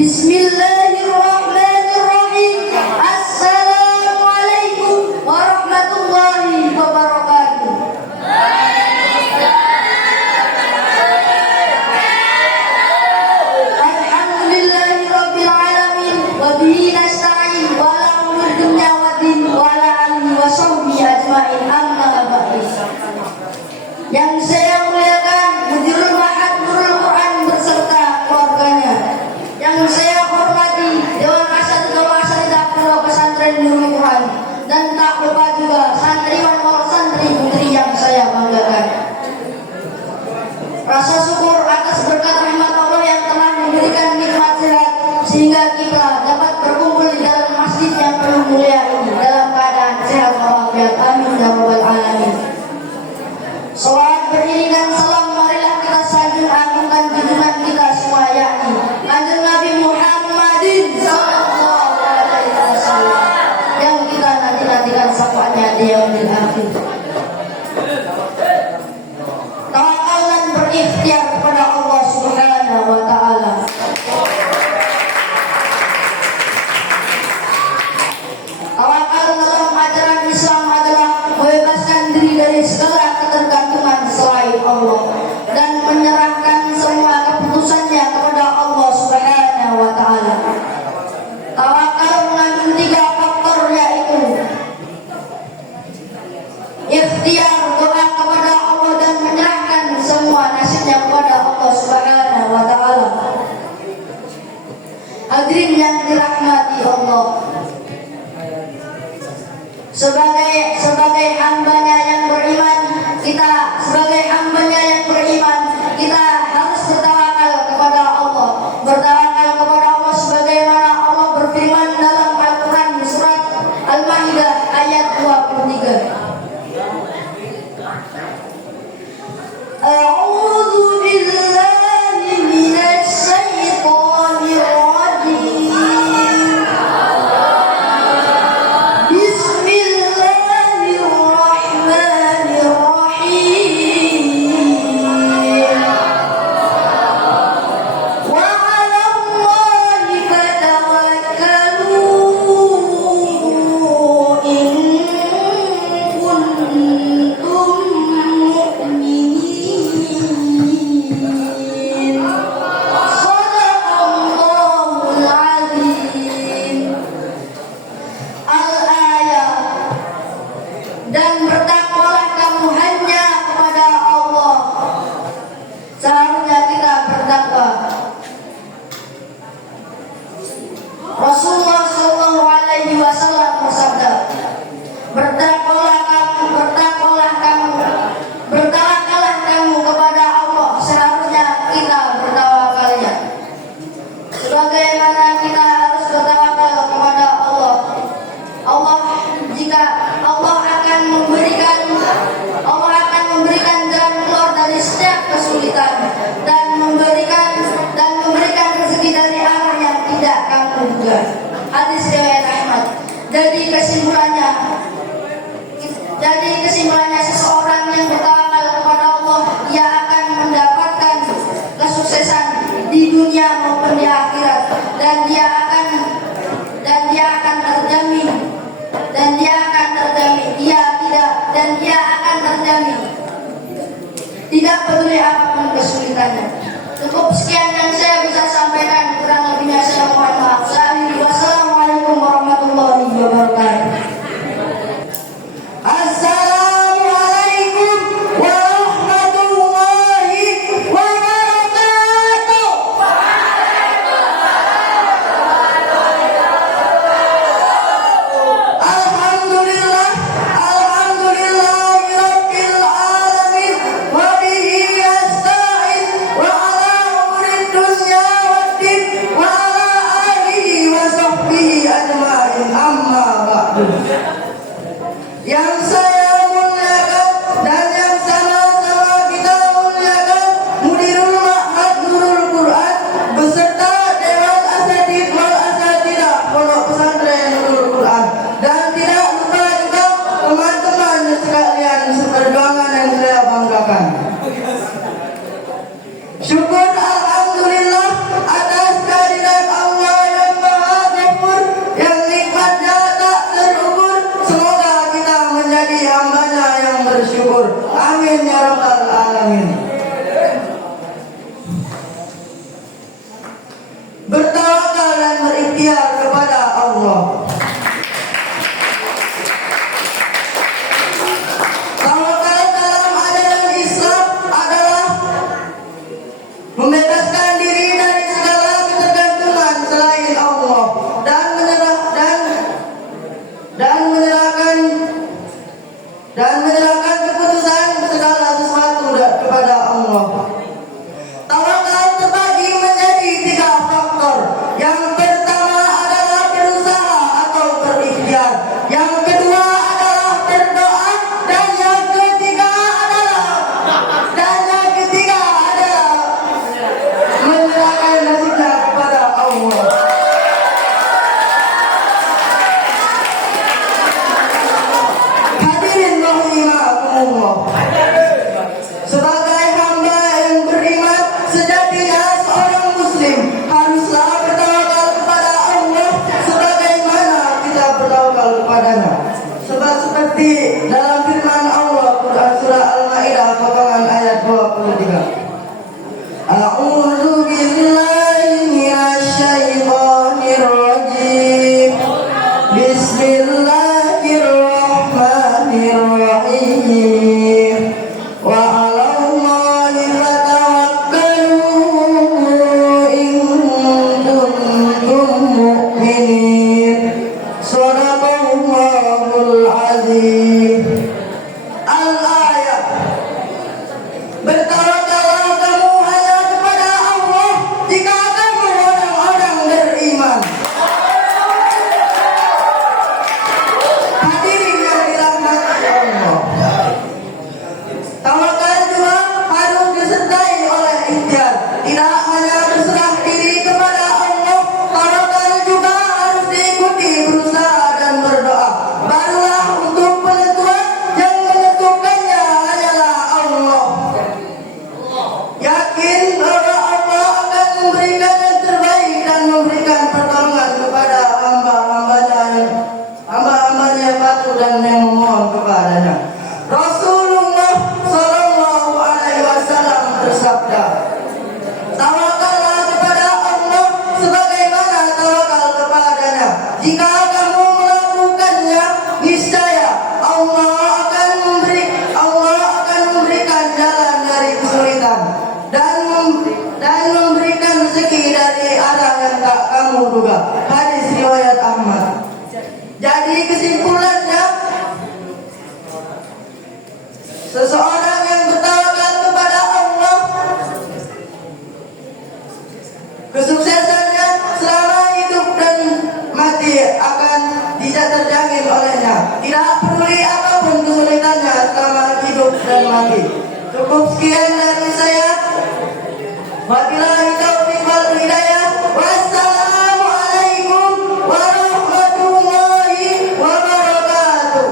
Bismillahirrahmanirrahim. Assalamualaikum warahmatullahi wabarakatuh. Alhamdulillahirabbil alamin wa bihi nasta'in wa ala umuri dunya waddin wa ala alihi wa sahbihi ajmain, amma ba'du. Yang saya muliakan Mudirul Ma'had Nurul Quran beserta keluarganya, yang saya hormati Dewan Asatidzah wal Asatidzah Pondok Pesantren Nurul Quran, dan tak lupa juga santriwan wal santri putri yang saya banggakan. Rasa syukur atas berkat rahmat Allah yang telah memberikan nikmat sehat sehingga kita dapat berkumpul di dalam masjid yang penuh mulia ini dalam keadaan sehat walafiat. Amin ya rabbal alamin. Salawat beriringan salam marilah kita sanjung agungkan junjungan kita semua, yakni Kanjeng Nabi Muhammadin sallallahu alaihi wasallam, yang kita nanti-nantikan syafaatnya di yaumil akhir. Tawakal dan berikhtiar kepada Allah Subhanahu wa taala. Tawakal dalam ajaran Islam adalah membebaskan diri dari segala ketergantungan selain Allah dan menyerahkan semua keputusannya kepada Allah Subhanahu wa taala. Tawakal mengandung 3 faktor, yaitu ikhtiar, doa kepada Allah dan menyerahkan semua nasibnya kepada Allah Subhanahu wa taala. Hadirin yang dirahmati Allah, sebagai hambanya yang beriman, kita harus bertawakal kepada Allah. Bertawakal kepada Allah sebagaimana Allah berfirman dalam Al-Quran surat Al-Maidah ayat 23. A'udzu billahi minasy syaithanir rajim. Dan bertakwalah kamu hanya kepada Allah. Seharusnya kita bertakwa. Rasulullah sallallahu alaihi wasallam bersabda, bertawakallah kamu kepada Allah. Seharusnya kita bertawakalnya. Sebagaimana kita harus bertawakal kepada Allah. Allah akan memberikan jalan keluar dari setiap kesulitan dan memberikan rezeki dari arah yang tidak kamu duga. Hadis riwayat Ahmad. Jadi kesimpulannya seseorang yang bertawakal kepada Allah, ia akan mendapatkan kesuksesan di dunia maupun di akhirat, dan dia akan terjamin tidak peduli apapun kesulitannya. Cukup sekian yang saya bisa sampaikan, kurang lebihnya saya mohon maaf. Wassalamualaikum warahmatullahi wabarakatuh. Assalamualaikum warahmatullahi wabarakatuh. Alhamdulillah, alhamdulillahirabbil alamin wa bihi nasta'in wa ala umuri dunya waddin wa ala alihi Bertawakallah kamu hanya kepada Allah jika kamu orang-orang beriman. Hadirin yang dirahmati Allah, tawakal juga harus disertai oleh ikhtiar. Tidak hanya berserah diri kepada Allah, tawakal juga harus diikuti berusaha dan berdoa. Barulah untuk penentuan yang menentukannya hanyalah Allah. Yakin bahwa Allah akan memberikan yang terbaik dan memberikan pertolongan kepada hamba-hambanya yang patuh dan yang memohon kepadanya. Rasulullah Sallallahu Alaihi Wasallam bersabda, tawakallah kepada Allah sebagaimana tawakal kepadanya. Jika kamu melakukannya, niscaya Allah akan memberikan jalan dari kesulitan dan memberikan rezeki dari arah yang tak kamu duga. Hadis riwayat Ahmad. Jadi kesimpulannya, seseorang yang bertawakal kepada Allah, kesuksesannya selama hidup dan mati akan tidak terjamin olehnya. Tidak peduli apapun kesulitannya selama hidup dan mati. Cukup sekian dari saya. Wabillahi taufiq wal hidayah. Wassalamualaikum warahmatullahi wabarakatuh.